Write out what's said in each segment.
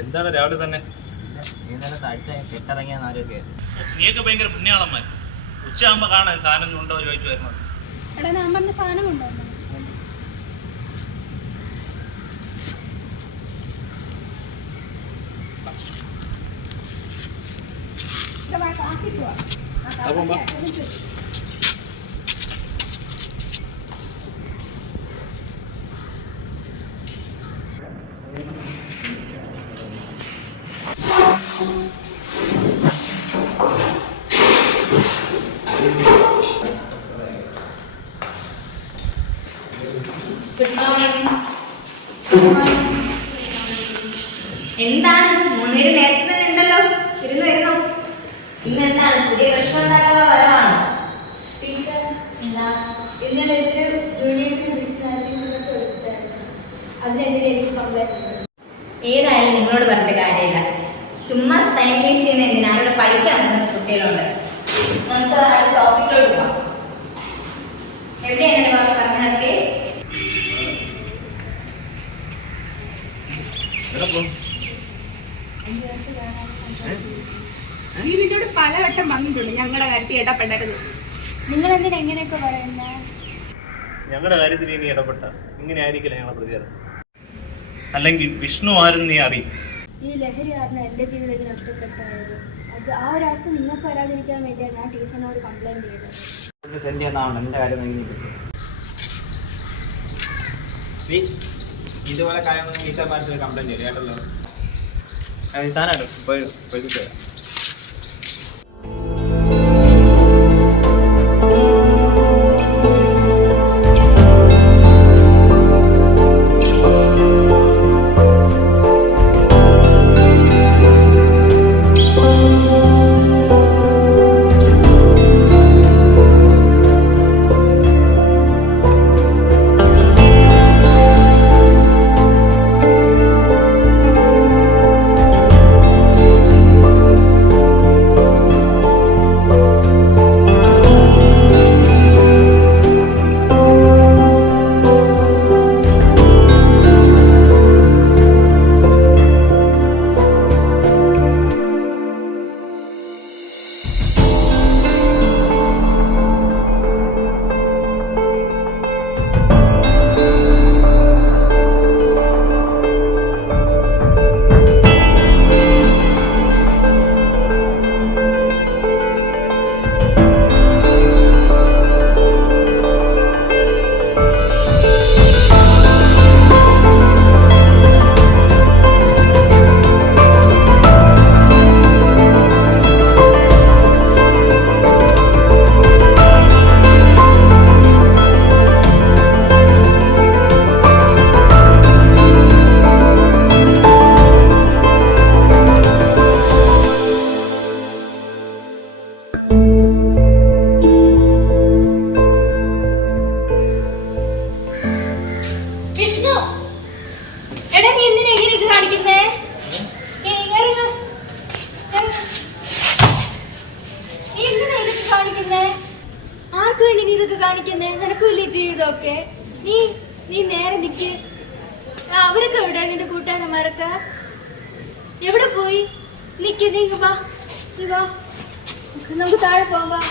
എന്താണ് രാവിലെ തന്നെ നീയൊക്കെ ഭയങ്കര പുണ്യാളന്മാർ. ഉച്ചയാകുമ്പോ കാണാൻ സാധനം ഉണ്ടോ ചോദിച്ചു വരുന്നത്. എടാ ഞാൻ പറഞ്ഞ സാധനം കൊണ്ടുവന്നു. എന്താണ് മൂന്നേര് നേരത്തെ തന്നെ ഉണ്ടല്ലോ, ഇരുന്ന് വരുന്നു. ഇന്ന് എന്താണ് പുതിയ പ്രശ്നം ഉണ്ടാക്കാനുള്ള വരവാണോ? ടീച്ചർ എന്താ ഇന്നലെ ജൂനിയേഴ്സിനെ വിളിച്ച് അതിനെതിരെ എനിക്ക് കംപ്ലൈന്റ് ഉണ്ട്. ഏതായാലും നിങ്ങളോട് പറഞ്ഞിട്ട് കാര്യമില്ല. ചുമ്മാ ടൈം വേസ്റ്റ് ചെയ്യുന്ന എന്തിനാ? ഇവിടെ പഠിക്കാൻ വന്ന കുട്ടികളുണ്ട്. നമുക്ക് ആ ടോപ്പിക്കിലോട്ട് പോകാം. എവിടെയാണ് പറഞ്ഞതൊക്കെ? ഈ വീട്ടിലോട് പലവട്ടം വന്നിട്ടുണ്ട് ഞങ്ങളുടെ കാര്യത്തിൽ ഇടപെടരുത്. നിങ്ങൾ എന്തിനാ എങ്ങനെയൊക്കെ പറയുന്നത്? ഞങ്ങളുടെ കാര്യത്തിൽ ഇനി ഇടപെട്ട ഇങ്ങനെ ആയിരിക്കില്ല ഞങ്ങളുടെ പ്രതികരണം. അല്ലെങ്കിൽ വിഷ്ണു ആരും നീ അറിയും. ഈ ലഹരി കാരണം എൻ്റെ ജീവിതത്തിൽ നഷ്ടപ്പെട്ടായത് അത് ആ ഒരു അവസ്ഥ നിങ്ങൾക്ക് വരാതിരിക്കാൻ വേണ്ടിയാണ് ഞാൻ ടീച്ചറിനോട് കംപ്ലൈന്റ് ചെയ്തത്. ഇതുപോലെ കാര്യങ്ങൾ ടീച്ചർമാർക്ക് കംപ്ലൈന്റ് ചെയ്യും കേട്ടല്ലോ. സാധനമാണ് പോയി തരാം. ആർക്ക് വേണ്ടി നീ ഇതൊക്കെ കാണിക്കുന്നേ? നിനക്കും ഇല്ലേ ജീവിതമൊക്കെ? നീ നേരെ നിക്ക്. അവരൊക്കെ എവിടെ? നിന്റെ കൂട്ടുകാരന്മാരൊക്കെ എവിടെ പോയി? നിക്ക്, നീ വാ, നമുക്ക് താഴെ പോവാം. വാ.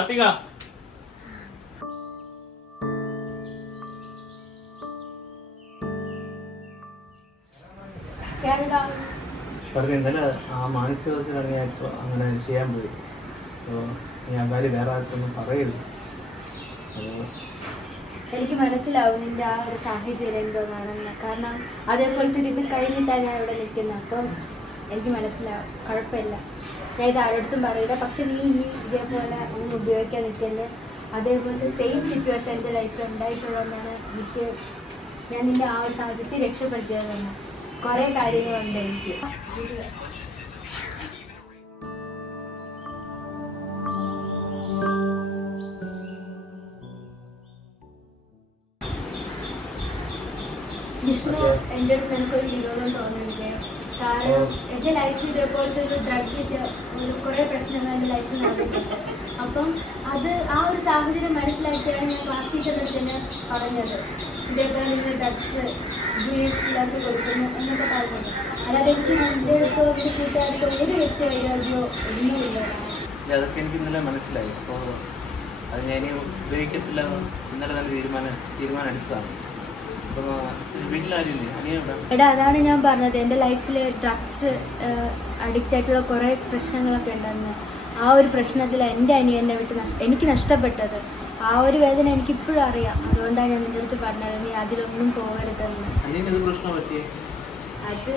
കാർത്തിക ഇന്നലെ ആ മാനസികാവസ്ഥയിലാണ് അങ്ങനെ ചെയ്യാൻ പോയി. അപ്പോൾ ഞാൻ കാര്യം വേറെ ആർക്കൊന്നും പറയരുത്. എനിക്ക് മനസ്സിലാവും നിന്റെ ആ ഒരു സാഹചര്യം എന്തോന്നാണെന്ന്. കാരണം അതേപോലത്തെ ഇത് കഴിഞ്ഞിട്ടാണ് ഞാൻ ഇവിടെ നിൽക്കുന്നത്. അപ്പം എനിക്ക് മനസ്സിലാവും. കുഴപ്പമില്ല, ഞാൻ ഇത് ആരോടത്തും പറയില്ല. പക്ഷെ നീ ഇതേപോലെ ഒന്നും ഉപയോഗിക്കാൻ നിൽക്കല്ലേ. അതേപോലത്തെ സെയിം സിറ്റുവേഷൻ എൻ്റെ ലൈഫിൽ ഉണ്ടായിട്ടുള്ളതെന്നാണ് ഞാൻ നിന്റെ ആ ഒരു സാഹചര്യത്തിൽ രക്ഷപ്പെടുത്തിയത് തന്നെ. കുറേ കാര്യങ്ങളുണ്ട് എനിക്ക്. വിഷ്ണു എൻ്റെ അടുത്ത് എനിക്കൊരു വിരോധം തോന്നുന്നില്ല. കാരണം എൻ്റെ ലൈഫിൽ ഇതേപോലത്തെ ഒരു ഡ്രഗിൻ്റെ ഒരു കുറേ പ്രശ്നങ്ങൾ എൻ്റെ ലൈഫിൽ നടന്നിട്ടുണ്ട്. അപ്പം അത് ആ ഒരു സാഹചര്യം മനസ്സിലാക്കിയാണ് ഞാൻ ക്ലാസ് ടീച്ചറുടെ അടുത്ത് തന്നെ പറഞ്ഞത്, ഇതേപോലെ നിങ്ങൾ ഡ്രഗ്സ് ജൂനിയേഴ്സ് പിള്ളേർക്ക് കൊടുക്കുന്നു എന്നൊക്കെ പറഞ്ഞത്. അല്ലാതെ എനിക്ക് എൻ്റെ അടുത്തോ എൻ്റെ കൂട്ടുകാർക്കോ ഒരു വ്യക്തി വൈരാഗ്യമോ ഒന്നുമില്ല. അതൊക്കെ എനിക്ക് ഇന്നലെ മനസ്സിലായി. അപ്പോൾ അത് ഞാൻ ഉപയോഗിക്കത്തില്ല ഇന്നലെ തന്നെ തീരുമാനം എടുത്തതാണ്. അപ്പോൾ വീട്ടിലാരുമില്ലേ? അനിയനുണ്ടോ? എടാ അതാണ് ഞാൻ പറഞ്ഞത്, എൻ്റെ ലൈഫിൽ ഡ്രഗ്സ് അഡിക്റ്റ് ആയിട്ടുള്ള കുറേ പ്രശ്നങ്ങളൊക്കെ ഉണ്ടെന്ന്. ആ ഒരു പ്രശ്നത്തിൽ എൻ്റെ അനിയനെ വിട്ട് എനിക്ക് നഷ്ടപ്പെട്ടത്. ആ ഒരു വേദന എനിക്കിപ്പോഴും അറിയാം. അതുകൊണ്ടാണ് ഞാൻ നിൻ്റെ അടുത്ത് പറഞ്ഞത് നീ അതിലൊന്നും പോകരുതെന്ന്. അനിയനത് പ്രശ്നം പറ്റിയേ? അത്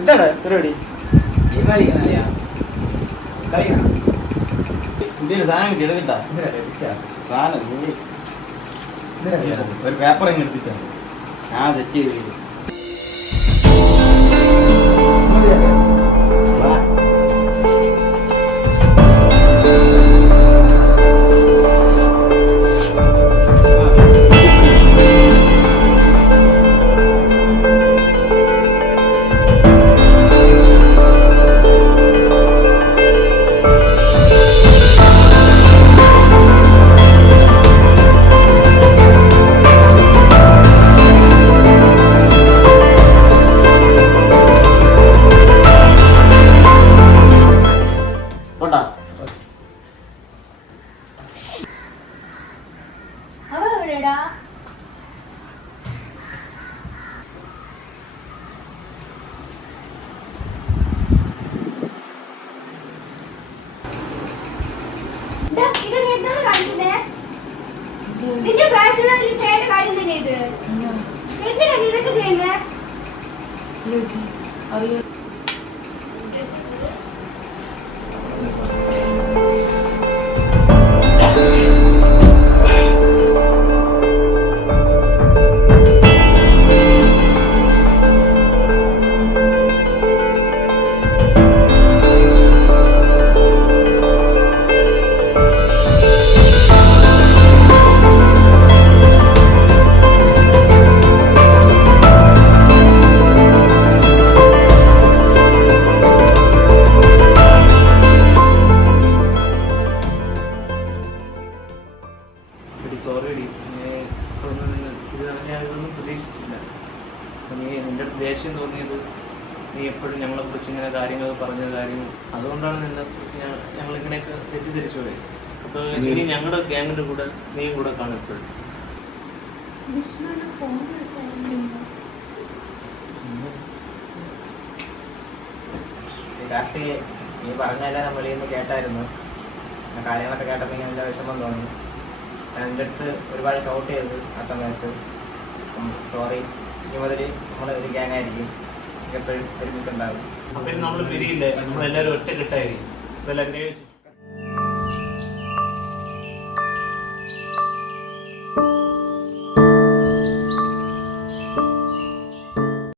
എന്താണ് പരിപാടി? എന്തേലും സാധനം കിട്ടി എടുത്തിട്ടാ? സാധനം ഒരു പേപ്പർ ഇങ്ങ് എടുത്തിട്ടാണ് ഞാൻ സെറ്റ് ചെയ്ത്. അവ എവിടെടാ? ഇത് നീ എന്താണ് കാണിക്കുന്നേ? നിന്റെ പ്രായത്തിലുള്ള ചെയ്യേണ്ട കാര്യം തന്നെ ഇത്. എന്തിനാ നീ ഇതൊക്കെ ചെയ്യുന്നേ? സോറി ഡി, ഞാനിതൊന്നും പ്രതീക്ഷിച്ചില്ല. നീ നിൻ്റെ അടുത്ത് ദേഷ്യം തോന്നിയത് നീ എപ്പോഴും ഞങ്ങളെക്കുറിച്ച് ഇങ്ങനെ കാര്യങ്ങൾ പറഞ്ഞ കാര്യം അതുകൊണ്ടാണ് നിന്നെക്കുറിച്ച് ഞങ്ങളിങ്ങനെയൊക്കെ തെറ്റിദ്ധരിച്ചു പോയി. അപ്പോൾ ഇനി ഞങ്ങളുടെ ഗ്യാങ്ങിൻ്റെ കൂടെ നീയും കൂടെ കാണും എപ്പോഴും. കാർത്തിക്, നീ പറഞ്ഞതെല്ലാം നമ്മൾ ഇന്ന് കേട്ടായിരുന്നു. കാര്യങ്ങളൊക്കെ കേട്ടപ്പോൾ ഇങ്ങനെ നല്ല വിഷമം തോന്നി. ഞാൻ എൻ്റെ അടുത്ത് ഒരുപാട് ഷൗട്ട് ചെയ്തു ആ സമയത്ത്. സോറി. ഇനി മുതൽ നമ്മൾ ഒരു ഗ്യാങ് ആയിരിക്കും, എപ്പോഴും ഒരുമിച്ചുണ്ടാകും. അപ്പം നമ്മൾ പിരിയില്ലേ, നമ്മളെല്ലാവരും ഒറ്റക്കെട്ടായിരിക്കും. അപ്പോൾ എല്ലാവരും